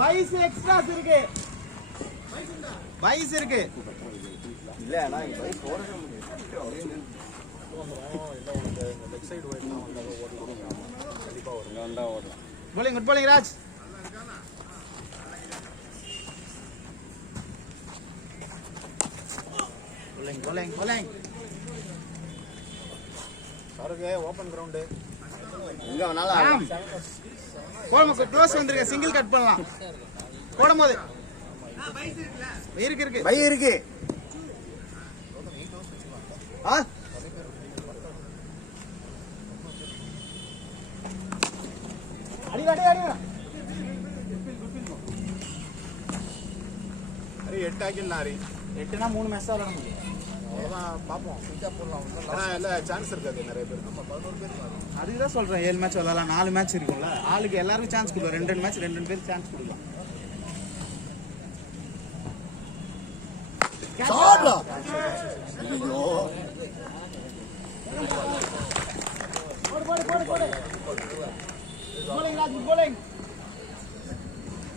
பைஸ் extras இருக்கு. பைஸ் இருக்கு. இல்ல انا பைஸ் ஓடவே முடியாது. லெக் சைடு வைட்னா வந்து ஓடலாம். கண்டிப்பா வரும். வந்தா ஓடலாம். bowling good bowling Raj. bowling. சாருக்கு ஓபன் கிரவுண்ட். எங்க வேணாலும் போடுங்க க்ளோஸ் வந்திருக்க சிங்கிள் கட் பண்ணலாம். போடும்போது இருக்கு பை இருக்கு. ஆ அடி. ஹரி 8 ஆக்கிடலாம் ஹரி. 8னா 3 மேட்ச் தான் விளையாட முடியும். அவ்வளோதான் பார்ப்போம். ஸ்விட்சாக போடலாம். ஏன்னா இல்லை சான்ஸ் இருக்காது நிறைய பேர். நம்ம 11 பேர் வரும். அதுக்கு தான் சொல்கிறேன் 7 மேட்ச் விளாடலாம். 4 மேட்ச் இருக்கும்ல. ஆளுக்கு எல்லாருக்கும் சான்ஸ் கொடுக்கலாம். 2 மேட்ச் 2 பேருக்கு சான்ஸ் கொடுக்கலாம்.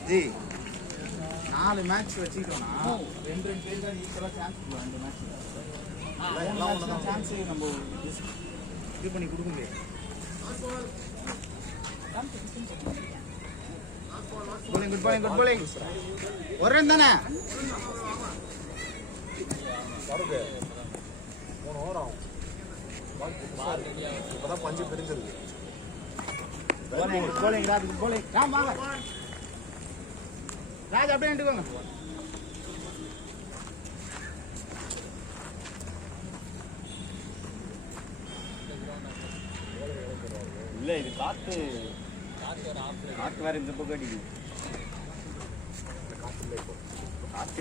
ஜி 4 மேட்ச் வச்சுக்கிட்டோம்னா 2 பேருக்கு தான் ஈக்குவலாக சான்ஸ் கொடுக்கலாம். 2 மேட்ச் சான்ஸ் நம்ம இது பண்ணி கொடுக்க முடியாது. Good bowling. ஒரு ரன் தானே. சாருக்கு 3 ஓவர் ஆகும். இப்போதான் பஞ்சு பிரிஞ்சிருக்கு. bowling Raj good bowling. Ram வாங்க ராஜ் அப்படியே நின்றுக்கோங்க. இல்ல இது காத்து வேற இந்த பக்கம் அடிக்குது. காத்து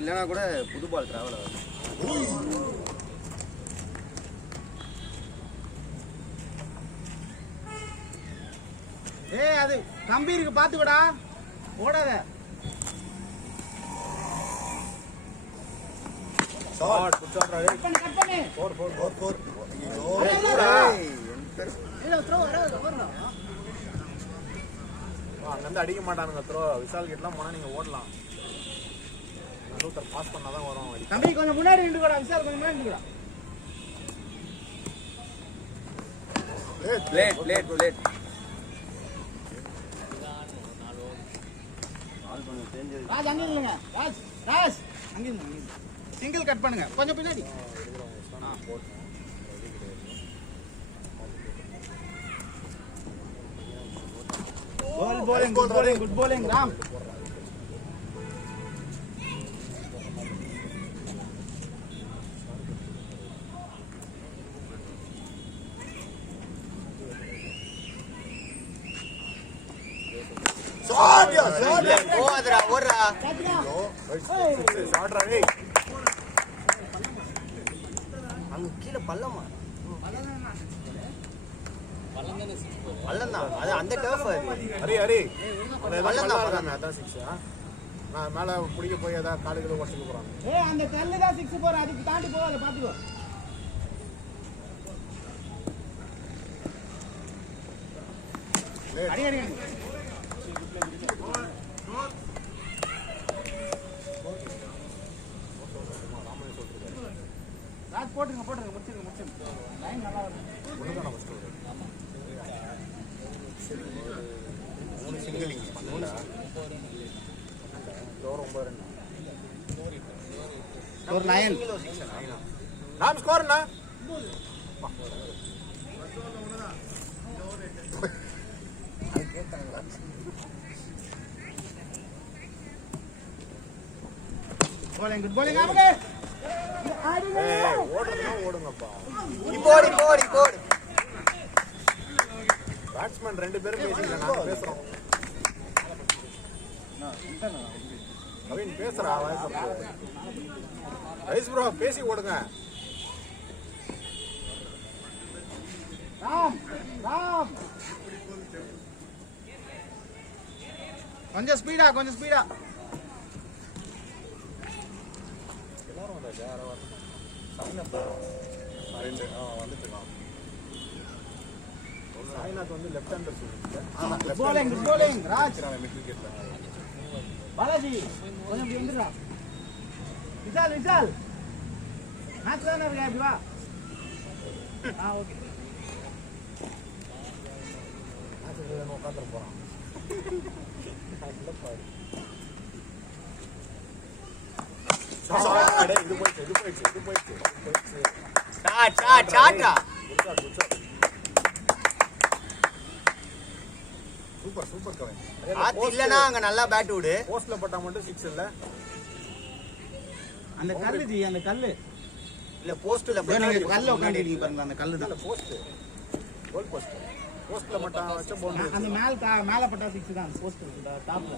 இல்லைன்னா கூட புது பால் டிராவல் ஆகுது. அது கம்பி இருக்கு பாத்துக்கடா. ஓடாத. Shot put shot Raj. Cut பண்ணு 4 இல்ல த்ரோ வரணும். அங்க இருந்து அடிக்க மாட்டானுங்க த்ரோ. விசால் கிட்டலாம் போனா நீங்க ஓடலாம். நடுவுல பாஸ் பண்ணாதான் வரும். கம்பி கொஞ்சம் முன்னாடி நின்னுடா. விசால் கொஞ்சம் முன்னாடி நின்னுடா. பிளேட் ராஜ் அங்க இல்லங்க. ராஜ் அங்க இல்லங்க. சிங்கிள் கட் பண்ணுங்க கொஞ்சம் பின்னாடி. Good bowling Ram. ஓடுறா ஷாட் ராஜ். அங்க கீழே பள்ளமா பள்ளம் தான். அது அந்த டர்ஃப் ஹரி அதான் 6. நான் மேலே பிடிக்க போய் ஏதாவது காலுகளை உடச்சிக்க போகிறாங்க. அந்த கல்லு தான் 6 போற. அதுக்கு தாண்டி போகாத பாத்துக்கோ. அடி ராஜ் போட்டுருங்க முடிச்சிருங்க. லைன் நல்லா இருக்கு. ஒண்ணுதான் நம்ம ஸ்டோரி. ஆமா 3 சிங்கிளிங் 3 ஸ்கோர் 9 ஒரு 9 ராம் ஸ்கோர் என்ன? good bowling ஆவுங்க. ஓடுறதுனா ஓடுங்கப்பா. போடு பேட்ஸ்மேன் 2 பேரும் பேசிக்கல. நாங்க பேசுறோம். கவின் பேசுறா. ரைஸ் ப்ரோ பேசி ஓடுங்க. ராம் கொஞ்சம் ஸ்பீடா எல்லாரும் வந்தாச்சு. யாரோ சைனப்பா 2 வந்துட்டுருக்கான். சாய்நாத் வந்து left hander good bowling Raj mid விக்கெட்ல. பாலாஜி கொஞ்சம் இப்படி வந்துடா. விசால் மேட்ச் தானே இருக்கா இப்படி வா. ஓகே மேட்ச் உட்காந்துட்டு போறான். இது போயிடுச்சு. சூப்பர் கவன். இல்லனா அங்க நல்லா பேட் விடு. போஸ்ட்ல பட்டா மட்டும் 6 இல்ல. அந்த கல்லு ஜி அந்த கல்லு இல்ல போஸ்ட்ல நீங்க கல்ல உட்கார்ந்திருக்கீங்க பாருங்க அந்த கல்லு தான் போஸ்ட். Goal post. போஸ்ட்ல மட்டும் வச்ச பவுண்டரி. அந்த மேல பட்டா 6 தான் போஸ்ட் இருக்குடா டாப்ல.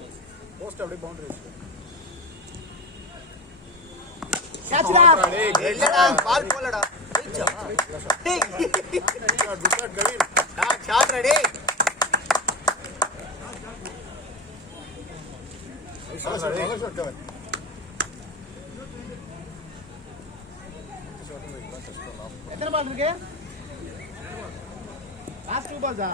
போஸ்ட் அப்படியே பவுண்டரி இருக்கு. கேட்ச்டா. இல்லடா பால் போலடா. டேய் good shot Kavin. Shot ready. Shot Kavin. எத்தனை பால் இருக்கு? லாஸ்ட் 2 பால்ஸா?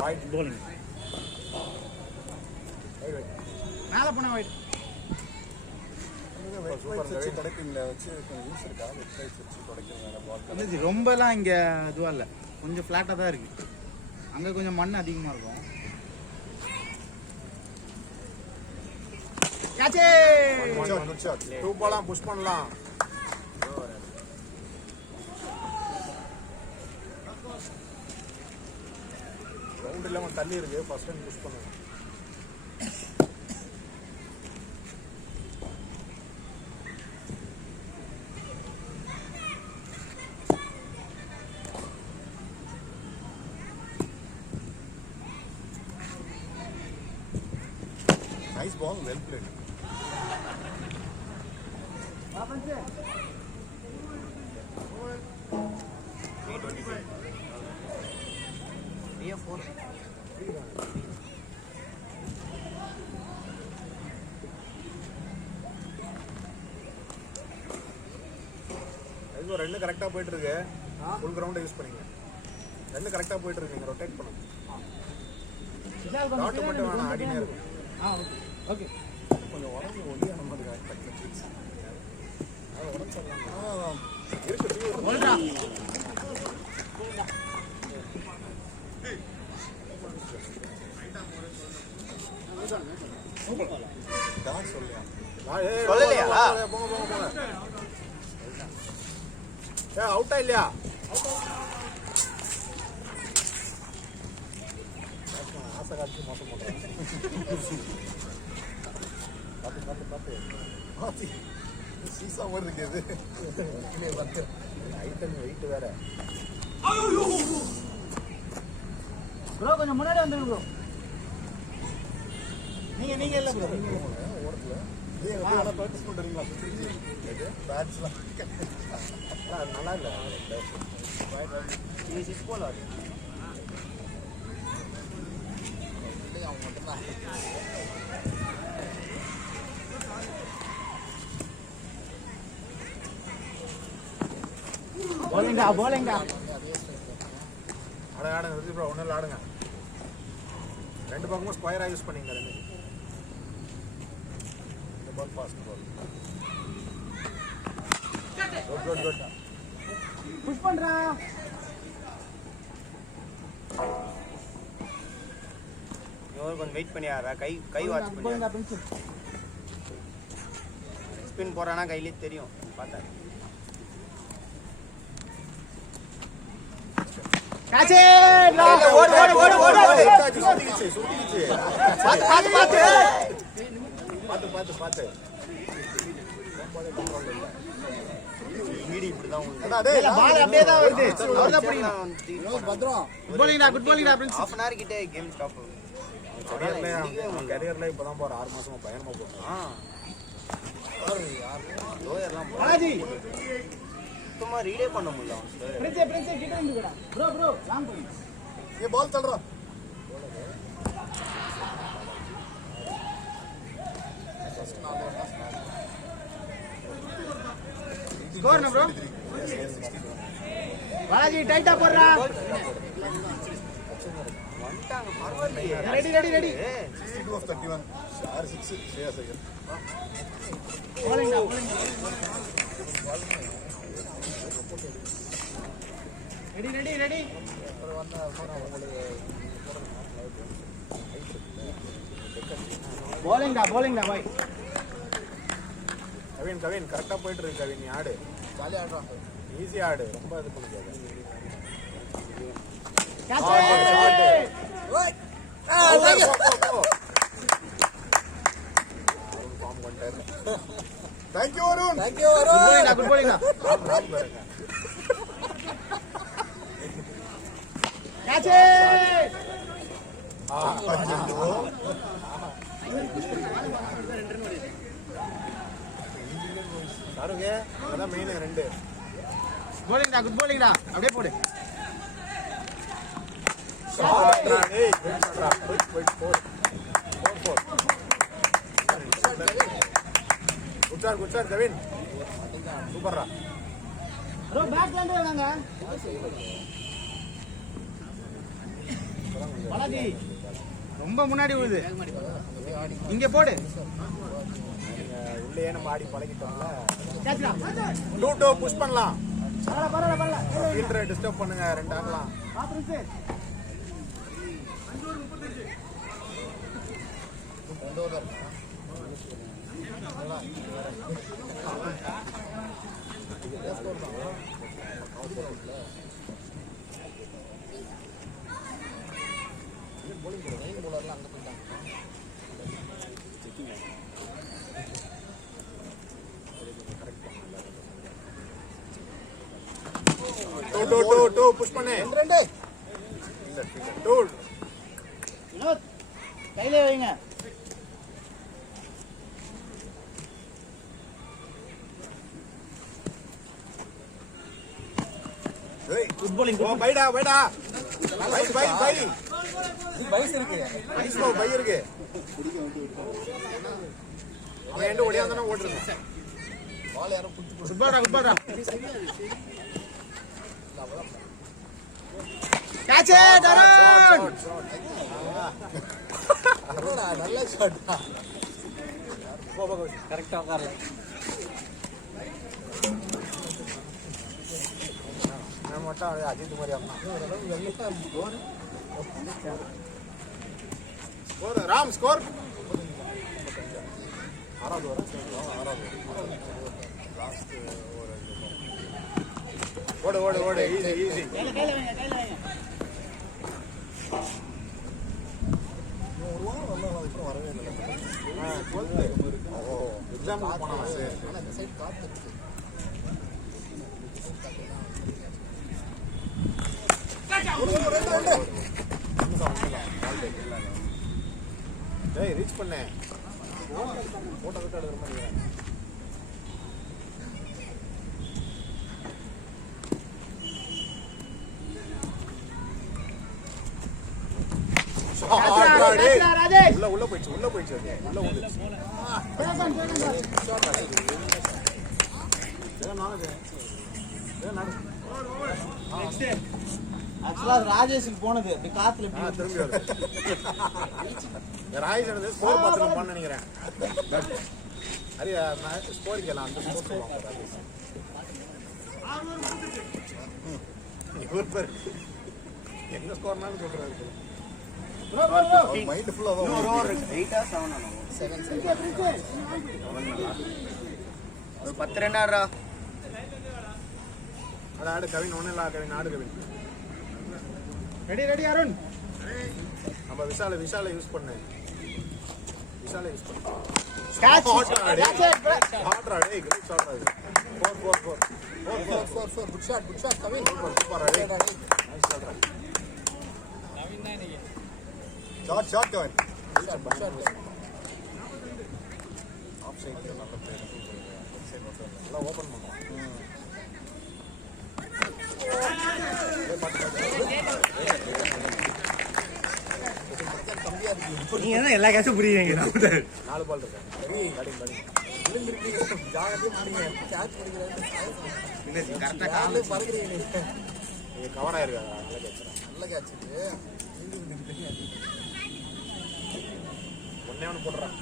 Wide bowling. மேல போனா வைட். ரொம்பலாம் இங்க இதுவா இல்ல, கொஞ்சம் ஃபிளாட்டா தான் இருக்கு. அங்க கொஞ்சம் மண் அதிகமா இருக்கும். கேட்ச். Good shot. 2 பாலாம் புஷ் பண்ணலாம். ரவுண்ட் இல்லாம தள்ளி இருக்கு. ஃபர்ஸ்ட் டைம் புஷ் பண்ணுங்க. Nice ball, well played. ரெண்டு கரெக்டா போயிட்டு இருக்கு. ஃபுல் கிரவுண்ட் யூஸ் பண்ணீங்க. ரெண்டு கரெக்டா போயிட்டு இருக்கீங்க. ரொட்டேட் பண்ணுங்க. டாட் மட்டும் வேணாம், ஆடினே இருக்கும். ஓகே கொஞ்சம் உடம்பு ஒல்லியான மாதிரி இருக்கு. அவுட்டா இல்லையா? ஆசை காட்சி மோசம் பண்றாங்க. பார்த்து சீசா மாதிரி இருக்குது. ஐட்டம் வெயிட் வேற. ப்ரோ கொஞ்சம் முன்னாடி வந்துருங்க ப்ரோ. நீங்க இல்ல ப்ரோ. ஓரத்துல நீங்க எப்போ பிராக்டிஸ் பண்றீங்களா? பேட்ஸ்லாம் நல்லா இல்ல. இது 6 பால் ஆடு. அவன் மட்டும்தான். போலிங்கா ஆடுங்க ரிஷி ப்ரோ. ஒன்றும் ஆடுங்க. ரெண்டு பக்கமும் ஸ்கொயரா யூஸ் பண்ணீங்க. ரெண்டு இந்த பால் ஃபாஸ்ட் பால். குட் புஷ் பண்றா. இவரு கொஞ்சம் வெயிட் பண்ணி ஆடுறா. கை வாட்ச் பண்ணி ஸ்பின் போறானா கையிலே தெரியும். பார்த்தா காச்சே. ஓடு ஓடு ஓடு ஓடு ஓடு. சுத்திக்கிச்சு. பாத்து பாத்து பாத்து பாத்து. வீடி இப்படிதான் உண்டு. பால் அப்படியே தான் வருது. அவர்தான் பிடிக்கணும். பத்ரம். Good bowling Prince. half an hour கிட்ட கேம் ஸ்டாப் ஆகும். கரியர்ல இப்பதான் போற 6 மாசமா பயணமா போறோம். லோயர்லாம் பாலாஜி சுத்தமா ரீடே பண்ண முடியல. பிரின்ஸ் கிட்ட வந்து விடா. ப்ரோ லாங் பண்ணு. ये बॉल चल रहा. ஸ்கோர் என்ன ப்ரோ? பாலாஜி டைட்டா போடுறா. Ready ready ready. 62 of 31. Shar 6 Shreyas Iyer. bowling da bowling. Ready ready ready. bowling da boy. Kavin கரெக்டா போயிட்டு இருக்கு கவின், நீ ஆடு. ஜாலியா ஆடுறான். ஈஸி ஆடு, ரொம்ப இது பண்ணிக்காத. கேட்ச். ஓய். ஃபார்ம் பண்ணிட்டாரு. Thank you Arun. Good bowling da. Catch it. யாருங்க? அதான் main 2. bowling da, good bowling da. அப்படியே போடு. ஏய், போய். Good shot Kavin. சூப்பர்ரா. ப்ரோ பேக் லேண்டே வாங்க. பாலாஜி ரொம்ப முன்னாடி விழுது. இங்க போடு. உள்ளே நம்ம ஆடி பழகிட்டோம்ல. கேட்ச்டா. 2 புஷ் பண்ணலாம். பரவாயில்ல. ஃபீல்டரை டிஸ்டர்ப் பண்ணுங்க, 2 ஆகலாம். பாத்ரூம் டூ புஷ் பண்ணு. 2 2 வினோத் கையிலே வைங்க. ஏய், குட் bowling. ஓ பைடா. பை. வயசு இருக்கு. ஐஸ்லோ பை இருக்கு. அவன் எண்டு ஓடியாந்தானே ஓடுறது. பால் யாரோ குத்தி good bowler. Catch it, Arun. நல்ல ஷாட். கரெக்டா உட்காரல. நான் மட்டும் அஜித் மாதிரி ஆமா. Score Ram score. 6வது ஓவர். Last over. ஓடு ஈஸி. கையில வைங்க. ஒரு வாரம் நல்லா அப்புறம் வரவே இல்லை. எக்ஸாம் போனான் சார். ஆனா இந்த சைடு காத்து இருக்கு. டேய் ரீச் பண்ணு. போட்டோ விட்டு எடுக்கிற மாதிரி. உள்ள போயிடுச்சு. உள்ள வந்துச்சு. ஆக்சுவலா ராஜேஷுக்கு போனது அப்படி காத்துல திரும்பி வருது. ராஜேஷ் வந்து ஸ்கோர் பார்த்துட்டு நினைக்கிறேன். ஸ்கோரிங் எல்லாம் அந்த ஸ்கோர் சொல்லுவாங்க. இவர் பேர் எங்க ஸ்கோர்னாலும் சொல்றாரு. மைண்ட் ஃபுல்லா தான். 8 ஆ 7 ஆ? 10 ரன் ஆடுறா. ஆடு கவின். ஒன்றும் இல்லை கவின். ஆடு கவின். ரெடி அருண். நம்ம விஷாலை யூஸ் பண்ணு. யூஸ் பண்ணு. Catch. ஆட்ரா டேய். கிரேட் ஷாட் அது. 4 குட் ஷாட் கவின். சூப்பர் டேய். Nice shot. கவின் தான் இன்னைக்கு. Shot Kavin. Shot. Off side நல்ல பிளே. எல்லாம் ஓபன் பண்ணுவோம். நீங்க எல்லா கேஸும் புரியுவீங்க. 4 பால் இருக்கு. ஜாகிரதையா மாறீங்க கேட்ச் பிடிக்கிறாரு இல்லை கரெக்டாக காலே காலில் பறக்குறீங்க நீங்க கவர் ஆயிருக்காங்க நல்ல கேட்ச் நல்ல கேட்ச் இது ஒண்ணே ஒன்று போடுறான்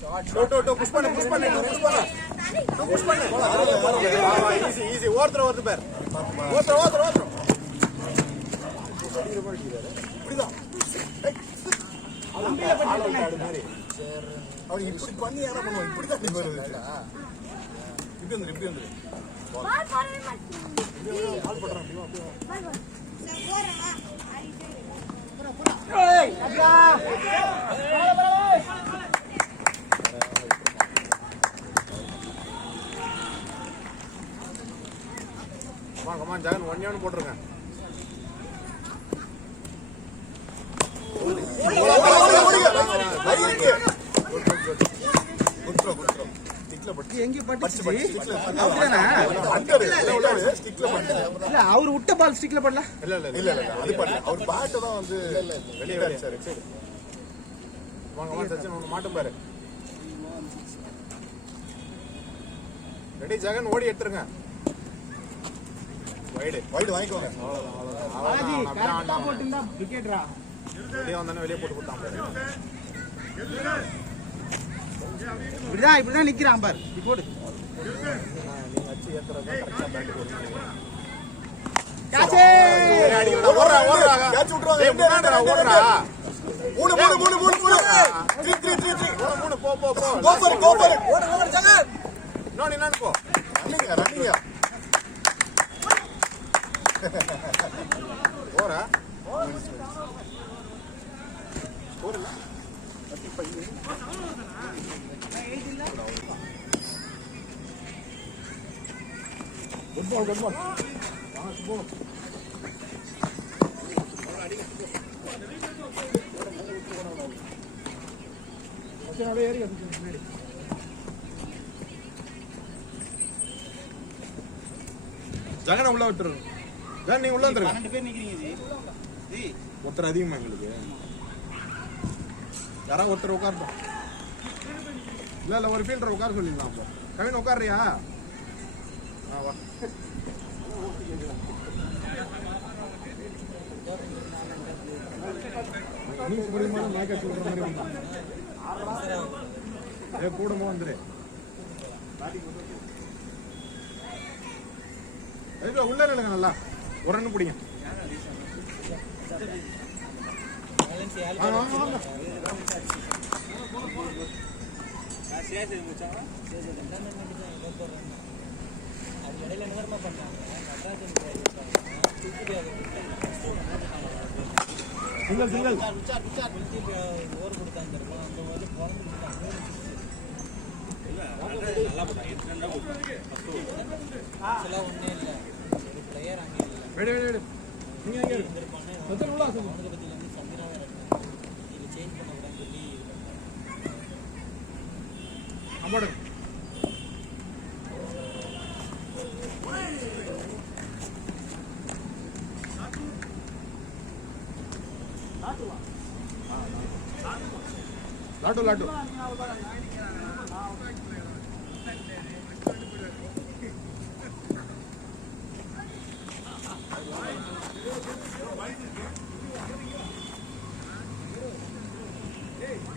ஷாட் புஷ் பண்ணு ஈஸி ஈஸி ஓடுற பேர் ஓடுற இப்படிதான் அவர் இப்படி பண்ணி என்ன பண்ணுவோம் இப்படிதான் நீ வருது இப்படி வந்து ஆள் பண்றான் கமான் ஜெகன் ஒண்ணே ஒன்று போட்டுருங்க எங்கே பட்டுச்சு இல்ல அவர் விட்ட பால் ஸ்டிக்ல படல. இல்ல அது பண்ணல அவர் பேட் தான் வந்து வெளியே சார் சரி வாங்க சச்சின் ஒன்று மாட்டும் பாரு ரெடி ஜெகன் ஓடி எடுத்துருங்க வைடு வாங்கிக்கோங்க ஆதி கரெக்ட்டா போட்டுண்டா விக்கெட்ரா. வெளியே வந்தானே வெளியே போட்டு கொடுத்தான் பாரு இப்படிதான் நிக்கிறான் பார். நீ போடு. நீங்க வச்சு ஏத்துறதா கரெக்டா பேட் போடுங்க கேட்ச். ஓடுறா கேட்ச் விட்டுறாங்க எப்படி ஓடுறா மூணு 3 போ கோ ஃபார் ஓடு ஜெகன் இன்னொன்னு போ ரன்னிங்க போறா குட் பால் ஜெகனை உள்ள விட்டுருங்க ஜெகன் நீங்க உள்ள வந்துருங்க 12 பேர் நிக்கிறீங்க ஜி. ஒருத்தர் அதிகமா எங்களுக்கு யாராவது ஒருத்தர் உட்காரட்டும் இல்ல ஒரு ஃபீல்டர் உட்கார சொல்லிடலாம் அப்போ கவின் உட்காரியா வா நியூஸ் மூலியமா மேக்கா சொல்ற மாதிரி கூடமா வந்துரு உள்ள இல்லைங்க நல்லா ஒரு ரன் பிடிங்க சிங்கிள் ஓவர் கொடுத்தாங்க ஒன்னே இல்லை ஒரு பிளேயர் அங்கே இல்லை. வெடி நீங்க எங்க இருக்கு சத்தம் உள்ள ஆசை அம்மாடு லாட்டு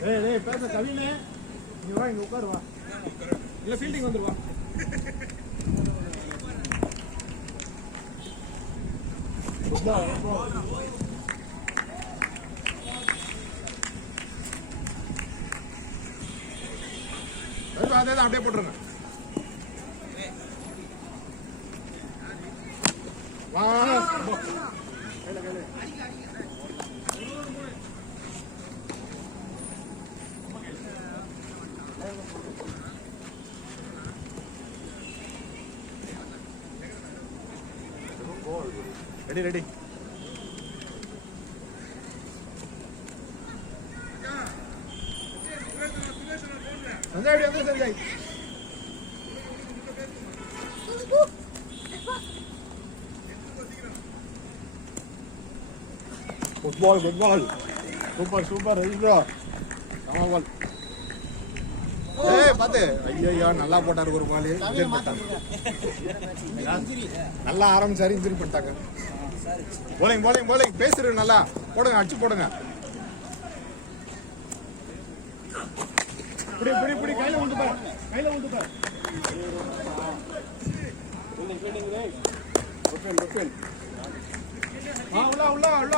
ஏய் பேச கவினே நீ வா இங்க உட்காரு வா இல்ல ஃபீல்டிங் வந்துருவா அதே அப்படியே போட்டுருங்க வா ரெடி சஞ்சய் வந்து Sanjay Good ball, good ball. Super, super, Rajendra. Come on, ball. ஏய் பாத்து ஐயோ நல்லா போட்டாரு ஒரு பால் இன்ஜரி பண்ணிட்டாங்க நல்லா ஆரம்பிச்சாரு இன்ஜரி பண்ணிட்டாங்க போலிங் போலிங் போலிங் பேசுறது நல்லா போடுங்க அடிச்சு போடுங்க புடி புடி புடி கையில வந்து பாரு ஓகே உள்ள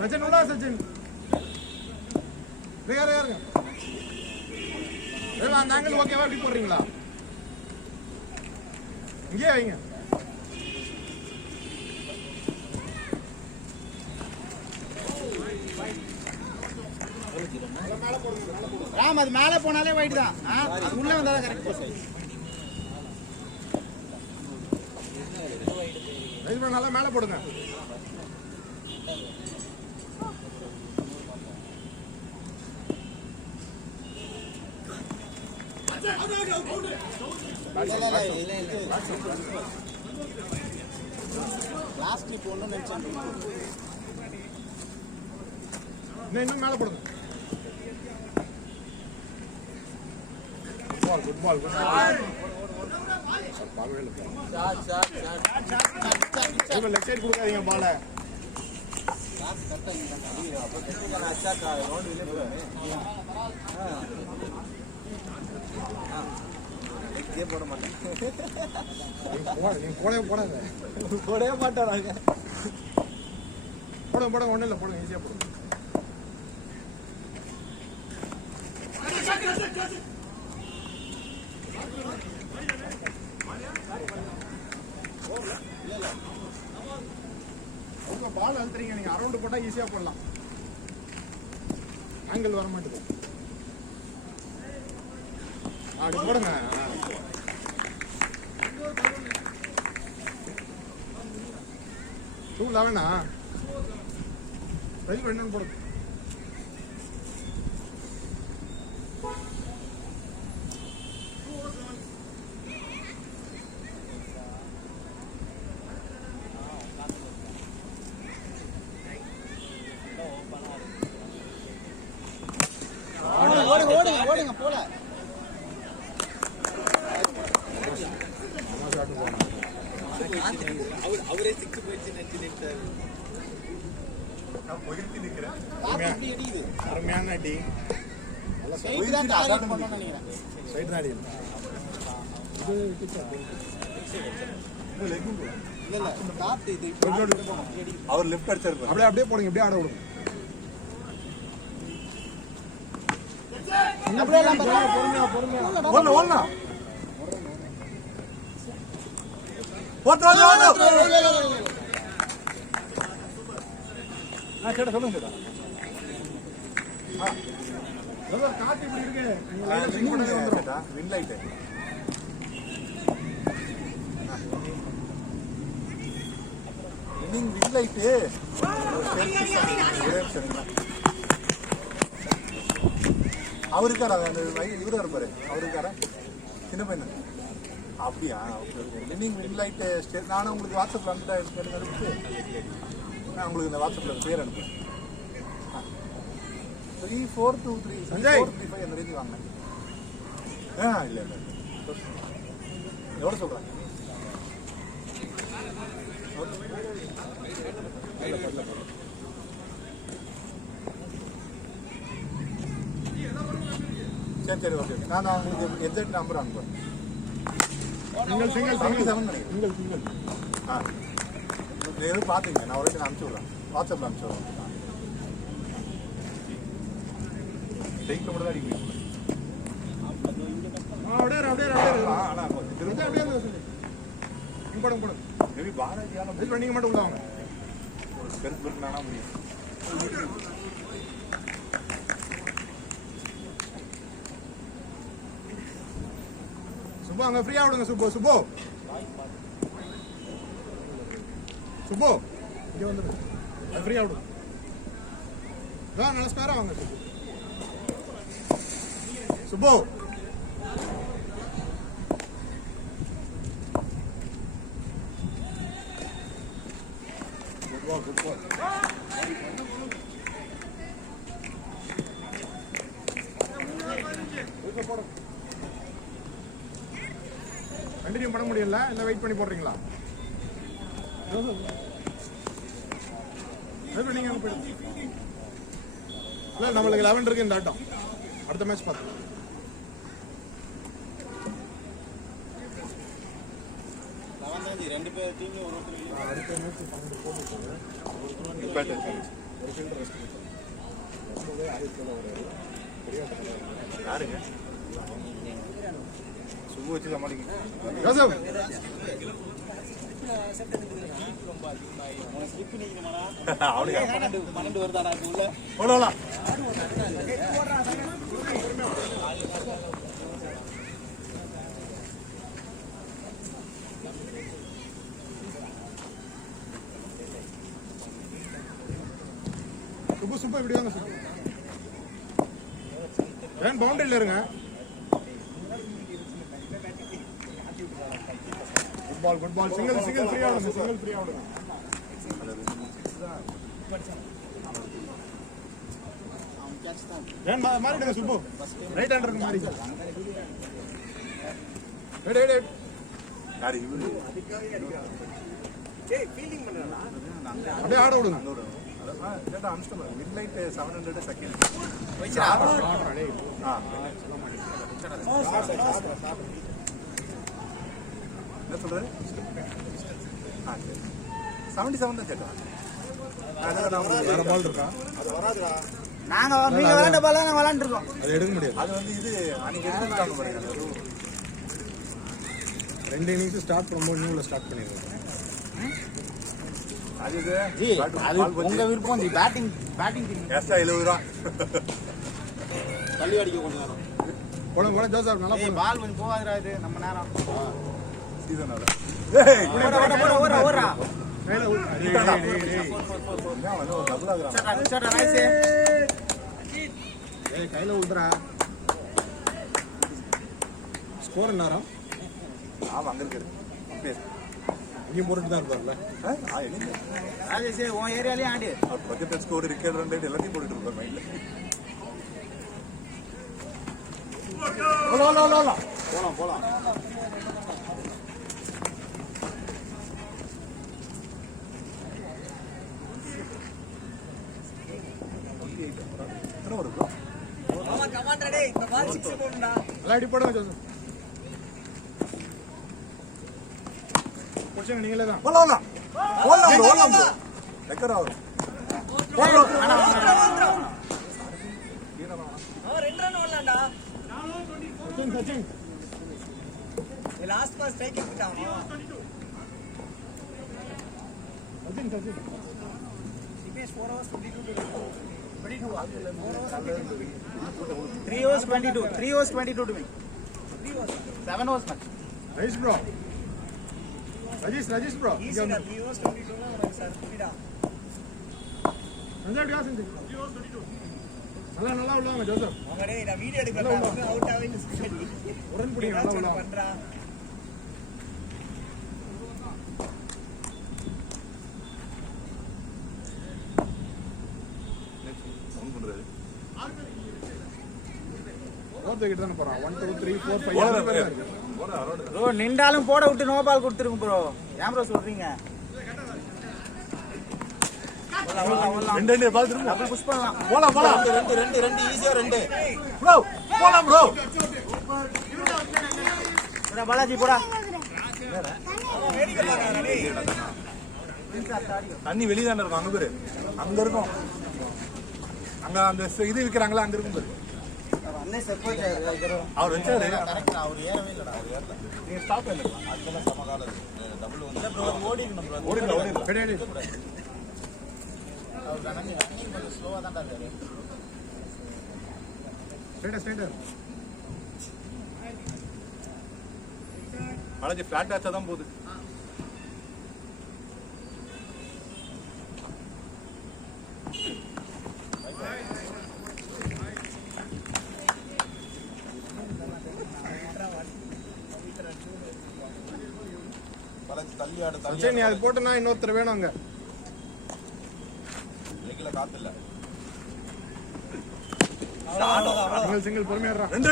சச்சின் உள்ள சச்சின் யாருங்க அந்த ஆங்கிள் ஓகேவா எப்படி போடுறீங்களா இங்கே வைங்க ராம் அது மேலே போனாலே வைட் தான் அது உள்ள வந்தாதான் கரெக்ட் நல்லா மேலே போடுங்க லாஸ்ட் கிளிப் ஒன்றும் நினைச்சேன் இன்னும் மேலே போடுங்க குட் பால் லெஃப்ட் சைடு கொடுக்காதீங்க பாலை போட மாட்டேன் போடவே மாட்டாங்க போடுங்க ஒன்றும் இல்லை போடுங்க ஈஸியாக போடுங்க உங்க பால் அழுத்துறீங்க நீங்க அரௌண்ட் போட்டா ஈஸியா போடலாம் ஆங்கிள் வர மாட்டேங்குது அப்படி போடுங்க 211 ரைட் என்னன்னு போடுங்க ஓடுங்க போல அவரே சிக்ஸ் போயிடுச்சு நினைச்சு அருமையான அடி சைடு தான் அடி அவர் லெஃப்ட் அடிச்சாரு அப்படியே போடுங்க அப்படியே ஆட விடுங்க பொறுமையா சொல்லுங்க காத்து இப்படி இருக்கு வின் லைட்டு வின் லைட்டு அவருக்காரா அந்த இவரா இருப்பாரு அவருக்காரா சின்ன பையன் அப்படியா ஓகே ஓகே லினிங் வின் லைட்டு நானும் உங்களுக்கு வாட்ஸ்அப்பில் அனுப்பிட்டு நான் உங்களுக்கு இந்த வாட்ஸ்அப்பில் பேர் அனுப்புகிறேன் 3423 3435 அந்த ரேஞ்சு வாங்க இல்லை எவ்வளோ சொல்கிறேன் சரி ஓகே நான் உங்களுக்கு எக்ஸாக்ட் நம்பர் அனுப்புகிறேன் சிங்கிள் 77 நினைக்கிறேன் எதுவும் பார்த்தீங்க நான் ஒரு அனுப்பிச்சி விட்றேன் வாட்ஸ்அப்பில் அனுப்பிச்சி விட்றேன் டெய்க்கில் மட்டும் தான் அடிக்கிறீங்க மேபி பாரதியால் நீங்க மட்டும் உள்ள வாங்க ஒரு பெருசு நானா முடியும் சுபோ அங்க ஃப்ரீயா விடுங்க சுபோ இங்க வந்துருங்க ஃப்ரீயா விடுங்க நல்ல ஸ்கொயரா வாங்க சுபோ குட் பால். கண்டினியூ பண்ண முடியல, இல்லை வெயிட் பண்ணி போடுறீங்களா? நீங்க அங்க போயிடுங்க. இல்லை நம்மளுக்கு 11 இருக்கு இந்த ஆட்டம். அடுத்த மேட்ச் பார்த்து ரெண்டு பேர் டீம்ல ஒரு அடுத்த மேட்ச் 12 போட்டு ஒரு ஃபீல்டர் ரெஸ்ட் ரொம்பவே ஆதித்யில் ஒரு பெரிய யாருங்க சுப்பு வச்சு சமாளிங்க. ஜோசப் அவனுக்கு 12 வருதாடா உள்ள போடலாம். சுப்பு சுப்பு இப்படி வாங்க சுப்பு. ஏன் பவுண்டரியில் இருங்க. குட் பால் சிங்கிள் ஃப்ரீ ஆடுங்க, சிங்கிள் ஃப்ரீ ஆடுங்க. ஏன் மாறிடுங்க சுப்பு, ரைட் ஹேண்டருக்கு மாறி. யாரு இவரு? அப்படியே ஆட விடுங்க. மிட்லைட் 700 செகண்ட். என்ன சொல்றது? 77 தான் கேட்டா. வேற பால் இருக்கா? நாங்க நீங்க விளையாண்ட பால் தான் விளையாண்டு இருக்கோம். அது எடுக்க முடியாது. அது வந்து இது அன்னைக்கு எடுத்துட்டாங்க பாருங்க. 2 இன்னிங்ஸ் ஸ்டார்ட் பண்ணும்போது நியூல ஸ்டார்ட் பண்ணிருக்கோம். அது ஜி அது உங்க விருப்பம். ஜி பேட்டிங் எக்ஸ்ட்ரா 70 ரூபா தள்ளி அடிக்க கொண்டு வரோம். போல ஜோசப் நல்லா போடுங்க. பால் கொஞ்சம் போகாதுடா இது நம்ம நேரம். சீசனால ஓடுறா கையில டபுள் ஆகுறான். கையில விடுறா. ஸ்கோர் என்னரா? ஆமா அங்க இருக்கு. இங்கேயும் போட்டுட்டு தான் இருப்பார்ல. ராஜேஷ் உன் ஏரியாலயும் ஆடு. அவர் projected score wicket run rate எல்லாத்தையும் போட்டுட்டு இருப்பார் மைண்ட்ல. போலாம் எத்தனை ஒரு ப்ரோ? எல்லாம் அடி போடுங்க ஜோசப். பிடிச்சங்க நீங்களே தான். போலாம் ப்ரோ. ரெக்கர் ஆகும். சச்சின் லாஸ்ட் பாஸ் ஸ்ட்ரைக் எடுத்துட்டான். Sachin 4 hours 22 3 hours 22 to me. 7 hours match. Nice bro. Rajesh bro. Easy 3 hours 22 னா சார் புரியுதா? நல்லா டியா செஞ்சு. நல்லா உள்ளாங்க ஜோசப். அவரே நான் வீடியோ எடுக்கறேன். அவுட் ஆவேன்னு சொல்லி. உடன் புடிங்க நல்லா உள்ளாங்க. பண்றா. ஓட்டுக்கிட்டு தானே போறான். 1 2 3 4 5 பேர் இருக்கு. ப்ரோ நின்றாலும் போட விட்டு நோ பால் கொடுத்துருங்க ப்ரோ. ஏன் ப்ரோ சொல்றீங்க? ரெண்டு பால் திரும்ப டபுள் புஷ் பண்ணலாம். போலாம் ரெண்டு ஈஸியா ரெண்டு. ப்ரோ போலாம் ப்ரோ. பாலாஜி போடா. தண்ணி வெளியே தானே இருக்கும். அங்க பேரு அங்க இருக்கும். அங்க அந்த இது விற்கிறாங்களா அங்க இருக்கும் பேரு. அவர் வச்சாரு. அவர் ஏறவே இல்லடா. அவர் ஏறல. நீங்க ஸ்டாப் பண்ணிடலாம். அதெல்லாம் சமகால டபுள் வந்து ப்ரோ ஓடிடணும் ப்ரோ. ஓடிடலாம். ரெடி. அவர் ரன்னிங் கொஞ்சம் ஸ்லோவா தான் இருக்காரு. ஸ்ட்ரைட்டர். பாலாஜி ஃபிளாட் ஆச்சா தான் போகுது. பாலாஜி தள்ளி ஆடு சச்சின் நீ அது போட்டுனா இன்னொருத்தர் வேணும் அங்க. அடிக்கல காத்து இல்ல சிங்கிள் பொறுமையா இருடா. 2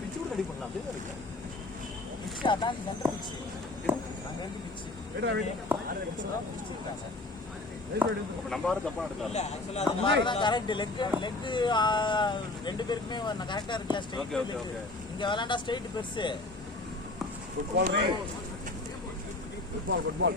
பிச்சு கூட ரெடி பண்ணலாம் அப்படியே இருக்கு பிச்சு அதான் சென்டர் பிச்சு அங்க இருந்து பிச்சு வெயிட்ரா வெயிட். நம்ம வர தப்பா எடுக்கலாம் கரெக்ட் லெக் ரெண்டு பேருக்குமே கரெக்டா இருக்குல்ல ஸ்ட்ரைட் இங்க விளையாண்டா ஸ்ட்ரைட் பெருசு ஃபுட்பால் ரே. ஃபுட்பால்.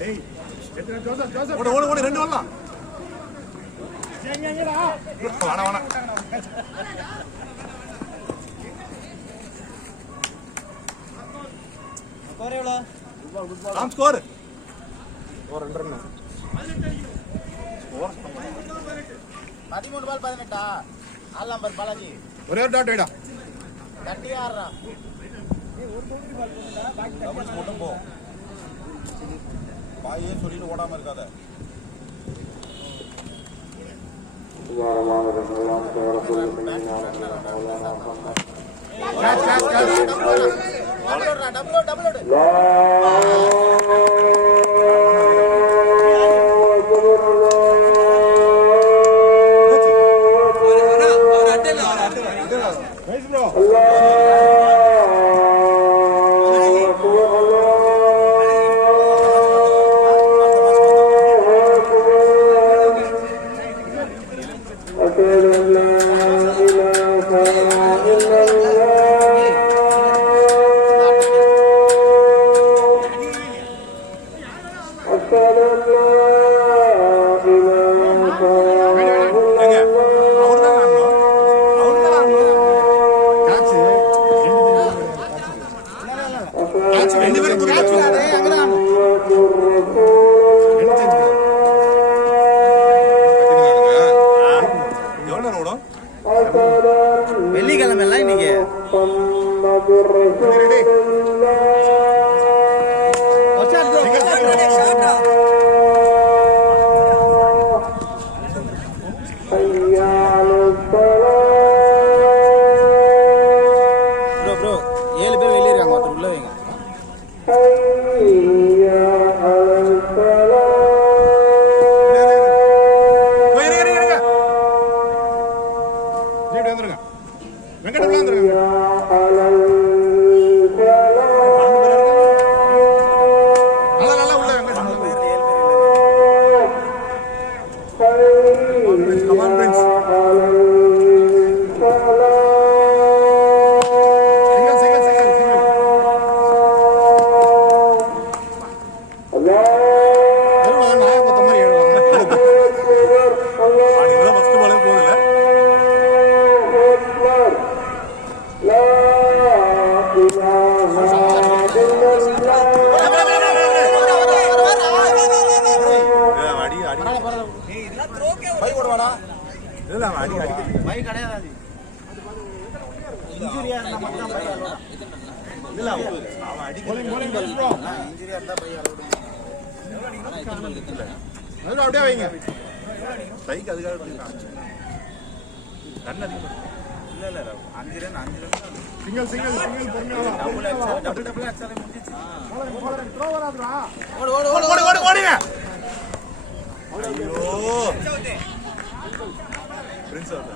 டேய் ஜோசப் ஓடு 2 வரலாம் வேணா ஸ்கோர் எவ்வளோ ராம் ஸ்கோர் 2 ரன். 13 பால் 18 ஆல் நம்பர் பாலாஜி ஒரே ஒரு டாட் வைடா. தட்டி ஆடுறா டபுள்ஸ் மட்டும் போ பாயே சொல்லிட்டு ஓடாம இருக்காத டபுள் நைஸ் ப்ரோ. வெள்ளிக்கிழமை எல்லாம் இன்னைக்கு ப்ரோ 7 பேர் வெளியே இருக்காங்க ஒருத்தர் உள்ள வைங்க வெங்கட உள்ள வந்துருங்க. நல்லா உள்ள Venkata. Come on, Prince. Single. நாயை கொத்த மாதிரி எழுதுவாங்க. ஃபர்ஸ்ட் பாலே போகுதுல பை கிடையாது இன்ஜூரியா இருந்தா மட்டும் பை அலோட் இல்ல அவன் bowling bro. இன்ஜூரியா இருந்தா பை அலோட் அது அப்படியே வைங்க. கைக்கு அதுக்காக ரன் அதிகம் இல்ல 5 ரன் சிங்கிள் பொறுமையா டபுள் அடிச்சாலே முடிஞ்சிச்சு த்ரோ வராதுடா. ஓடுங்க ஐயோ பிரின்ஸ் அவுட்டா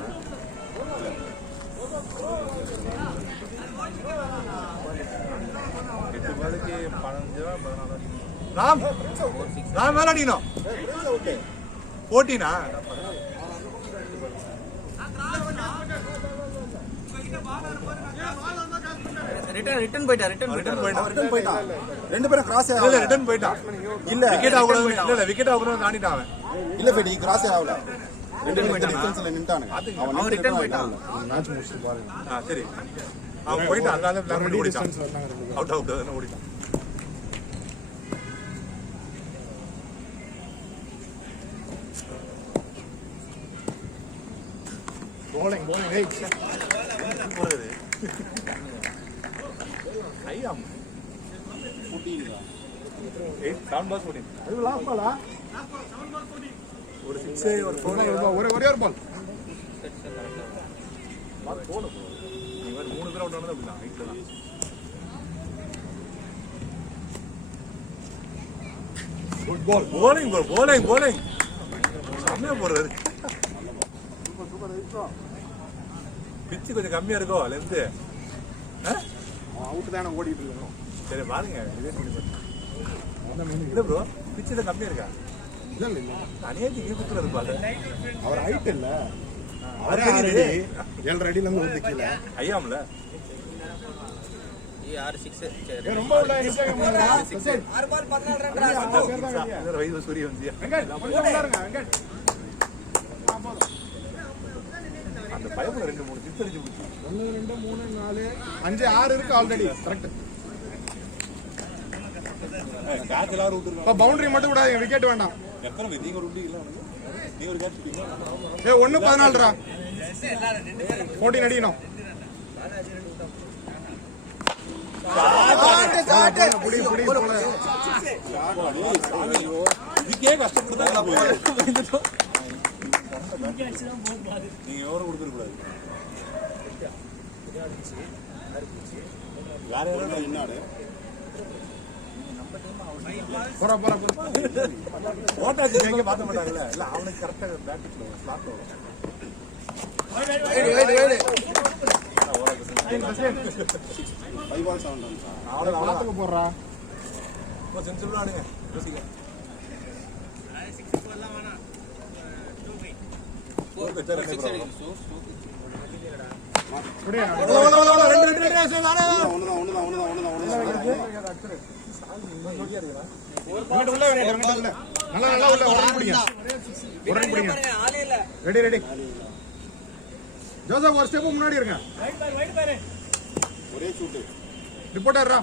எட்டு பாலுக்கு 15 14 ராம் மேல அடிக்கணும் 14 ரிட்டர்ன் போயிட்டான் ரெண்டு பேரும் கிராஸ் ஆகல ரிட்டர்ன் போயிட்டான் இல்ல விக்கெட் ஆகணும் இல்ல விக்கெட் ஆகணும் தாண்டிட்டான் அவன் இல்ல ஃபெடி கிராஸ் ஆகல ரெண்டு டிஃபரன்ஸ்ல நின்னுட்டானே அவன் ரிட்டர்ன் போயிட்டான் மேட்ச் முடிச்சு பாருங்க. சரி அவன் போயிட்டு அங்கால பிளான் பண்ணி ஓடிட்டான். டிஸ்டன்ஸ் வந்தாங்க ரெண்டு பேரும். அவுட் அவுட் தானே ஓடிட்டான். bowling ஏய் போறது ஐயாம் 7 பால்ஸ் 14. அது லாஸ்ட் பாலா ஒரு 6 ஒரு 4 ஒரே ஒரு பால் பால் போடு நீ வேற 3 பேர் அவுட் ஆனது அப்படிதான் ஹைட்ல தான். குட் பால் bowling செம்மையா போடுறாரு. பிச்சு கொஞ்சம் கம்மியா இருக்கோ லென்த். அவுட் தானே ஓடிட்டு இருக்கோம். சரி பாருங்க இதே பண்ணி அந்த மீன் இல்ல ப்ரோ பிச்சு தான் கம்மியா இருக்கா இல்ல இல்ல அநியாயத்துக்கு குத்துறது பாரு. அவர் ஹைட் இல்ல அவர் அவரே தெரியுது. 7 அடியில இருந்து வந்து கீழ ஐயாம்ல ரொம்ப உள்ள இன்ஸ்டாகிராம் சரி 6 பால் 14 ரன் ராஸ். வயது சூரிய வந்து வெங்கட் கொஞ்சம் உள்ளாருங்க வெங்கட் அந்த பயப்புல 2-3 சிக்ஸ் அடிச்சு முடிச்சு 1 2 3 4 5 6 இருக்கு ஆல்ரெடி கரெக்ட். கேட்ச் எல்லாரும் விட்டுருக்காங்க. இப்ப பவுண்டரி மட்டும் விடாதீங்க விக்கெட் வேண்டாம். எத்தனை நீங்க ஒரு விட்டு இல்ல நீ ஒரு கேட்ச் விட்டீங்க. ஏய் 1-14 ரா 14 அடிக்கணும். புடி புடி போல இதுக்கே கஷ்டப்பட்டு தான் போகுது. நீங்க எவரும் கொடுத்துட கூடாது. வேற யாரும் என்னாடு போறா போறா ஓட்டாச்சு நீங்க பார்க்க மாட்டாங்கல்ல. இல்ல அவனுக்கு கரெக்டா பேட் ஸ்லாட் வரும். பாத்துக்கு போறா சென்சிபிளா ஆடுங்க யோசிக்க. அப்படியே உள்ள உள்ள நல்லா நல்லா உள்ள உடனே பிடிங்க உடனே பிடிங்க. ஆளே இல்ல. ரெடி ரெடி ஜோசப் ஒரு ஸ்டெப் முன்னாடி இருங்க. ஒரே ஷூட் ரிப்போர்ட்டர் ரா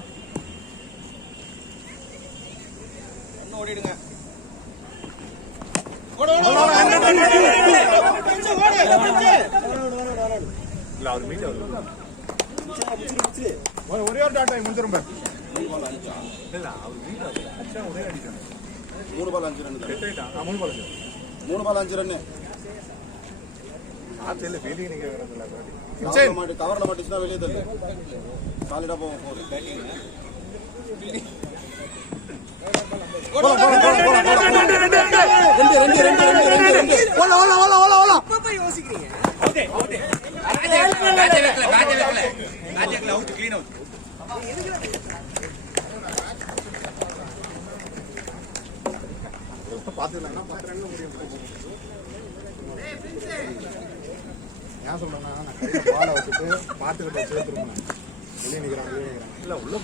இன்னும் ஓடிடுங்க. இல்ல அவர் மீட் அவர் ஒரே ஒரு டாட் டைம் முடிஞ்சிரும் பாரு. இல்ல அவர் மீட் அவர் ஒரே அடிச்சாங்க. 3 பால் 5 ரன் செட் ஆயிட்டான். 3 பால் 3 பால் 5 ரன் ஆச்சல்ல ஃபீலிங் நீங்க வரல. கவர்ல மாட்டிச்சுனா வெளியே தள்ளு சாலிடா போகும் போடு இப்ப போய் யோசிக்கிறீங்க. ஏன் சொல்றேன்னா நான் கையில பாலை வச்சுட்டு பாட்டுக்கிட்ட சேர்த்துருவேன். வெளியே நிக்கிறான் வெளியே நிக்கிறான். இல்ல உள்ள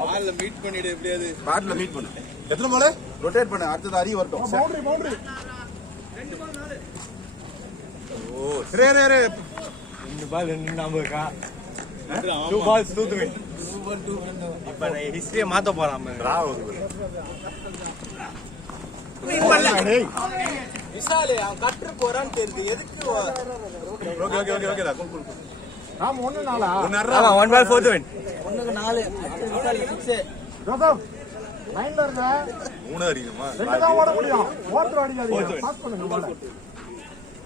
பால்ல மீட் பண்ணிடு எப்படியாவது பேட்ல மீட் பண்ணு. எத்தனை பால் ரொட்டேட் பண்ணு அடுத்தது அரி வரட்டும் பவுண்டரி பவுண்டரி ஓ ரே ரே ரே 2 பால் 2 நமக்கா 2 பால்ஸ் தூத்துமே இப்ப ஹிஸ்டரியை மாத்த போறான் டிரா ஆகுது. டேய் விசாலு அவன் கற்று போறான்னு தெரியுது. எதுக்கு okay okay okay okay cool cool நாம 1-4 ஒன்னறா 1 பால் 4 win 1க்கு 4 விசாலு 6. ஜோசப் லைன்ல இருங்க. 3 அடிக்குமா? ரெண்டு தான் ஓட முடியும். ஓட்டர் அடிக்காதீங்க. பாஸ் பண்ணுங்க பால.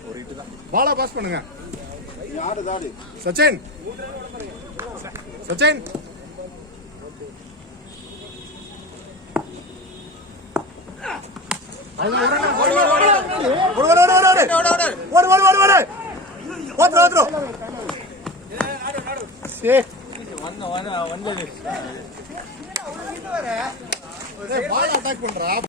ஒரு ஹிட் தான். பால பாஸ் பண்ணுங்க. யாரு தாடி சச்சின் சச்சின் அது ஓடு ஓடு ஓடு ஓடு ஓடு ஓடு வந்தது பால் அட்டாக் பண்றா.